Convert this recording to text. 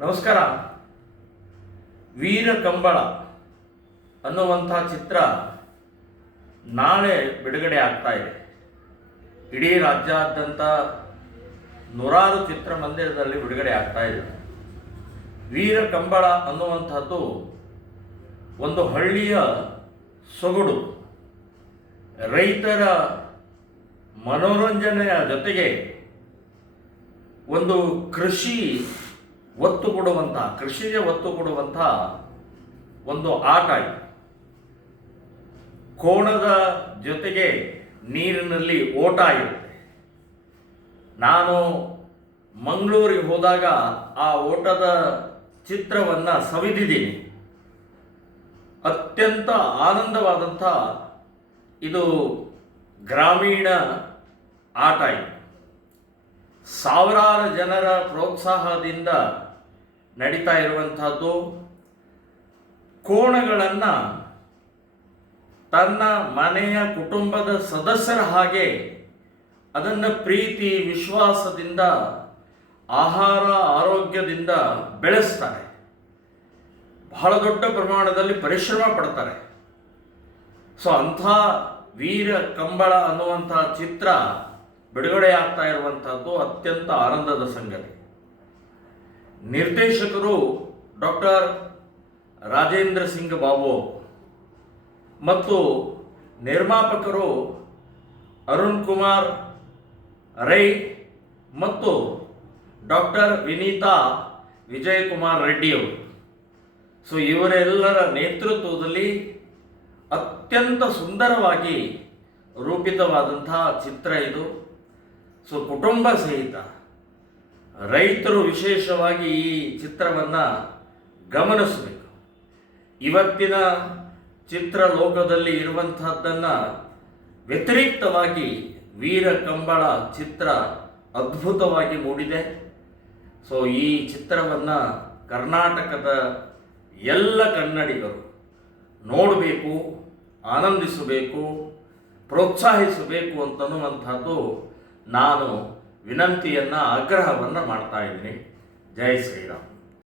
ನಮಸ್ಕಾರ. ವೀರ ಕಂಬಳ ಅನ್ನುವಂಥ ಚಿತ್ರ ನಾಳೆ ಬಿಡುಗಡೆ ಆಗ್ತಾ ಇದೆ. ಇಡೀ ರಾಜ್ಯಾದ್ಯಂತ ನೂರಾರು ಚಿತ್ರಮಂದಿರದಲ್ಲಿ ಬಿಡುಗಡೆ ಆಗ್ತಾ ಇದೆ. ವೀರ ಕಂಬಳ ಅನ್ನುವಂಥದ್ದು ಒಂದು ಹಳ್ಳಿಯ ಸೊಗಡು, ರೈತರ ಮನೋರಂಜನೆಯ ಜೊತೆಗೆ ಒಂದು ಕೃಷಿಗೆ ಒತ್ತು ಕೊಡುವಂಥ ಒಂದು ಆಟ ಇದು. ಕೋಣದ ಜೊತೆಗೆ ನೀರಿನಲ್ಲಿ ಓಟ ಇರುತ್ತೆ. ನಾನು ಮಂಗಳೂರಿಗೆ ಹೋದಾಗ ಆ ಓಟದ ಚಿತ್ರವನ್ನು ಸವಿದಿದ್ದೀನಿ. ಅತ್ಯಂತ ಆನಂದವಾದಂಥ ಇದು ಗ್ರಾಮೀಣ ಆಟ ಇದು. ಸಾವಿರಾರು ಜನರ ಪ್ರೋತ್ಸಾಹದಿಂದ ನಡೀತಾ ಇರುವಂಥದ್ದು. ಕೋಣಗಳನ್ನು ತನ್ನ ಮನೆಯ ಕುಟುಂಬದ ಸದಸ್ಯರ ಹಾಗೆ ಅದನ್ನು ಪ್ರೀತಿ ವಿಶ್ವಾಸದಿಂದ ಆಹಾರ ಆರೋಗ್ಯದಿಂದ ಬೆಳೆಸ್ತಾರೆ. ಬಹಳ ದೊಡ್ಡ ಪ್ರಮಾಣದಲ್ಲಿ ಪರಿಶ್ರಮ ಪಡ್ತಾರೆ. ಸೊ ಅಂಥ ವೀರ ಕಂಬಳ ಅನ್ನುವಂಥ ಚಿತ್ರ ಬಿಡುಗಡೆ ಆಗ್ತಾ ಇರುವಂಥದ್ದು ಅತ್ಯಂತ ಆನಂದದ ಸಂಗತಿ. ನಿರ್ದೇಶಕರು ಡಾಕ್ಟರ್ ರಾಜೇಂದ್ರ ಸಿಂಗ್ ಬಾಬು ಮತ್ತು ನಿರ್ಮಾಪಕರು ಅರುಣ್ ಕುಮಾರ್ ರೈ ಮತ್ತು ಡಾಕ್ಟರ್ ವಿನೀತಾ ವಿಜಯಕುಮಾರ್ ರೆಡ್ಡಿಯವರು. ಸೊ ಇವರೆಲ್ಲರ ನೇತೃತ್ವದಲ್ಲಿ ಅತ್ಯಂತ ಸುಂದರವಾಗಿ ರೂಪಿತವಾದಂತಹ ಚಿತ್ರ ಇದು. ಸೊ ಕುಟುಂಬ ಸಹಿತ ರೈತರು ವಿಶೇಷವಾಗಿ ಈ ಚಿತ್ರವನ್ನು ಗಮನಿಸಬೇಕು. ಇವತ್ತಿನ ಚಿತ್ರಲೋಕದಲ್ಲಿ ಇರುವಂತಹದ್ದನ್ನು ವ್ಯತಿರಿಕ್ತವಾಗಿ ವೀರ ಕಂಬಳ ಚಿತ್ರ ಅದ್ಭುತವಾಗಿ ಮೂಡಿದೆ. ಸೊ ಈ ಚಿತ್ರವನ್ನು ಕರ್ನಾಟಕದ ಎಲ್ಲ ಕನ್ನಡಿಗರು ನೋಡಬೇಕು, ಆನಂದಿಸಬೇಕು, ಪ್ರೋತ್ಸಾಹಿಸಬೇಕು ಅಂತನ್ನುವಂಥದ್ದು ನಾನು ಆಗ್ರಹವನ್ನು ಮಾಡ್ತಾ ಇದ್ದೀನಿ. ಜೈ ಶ್ರೀರಾಮ್.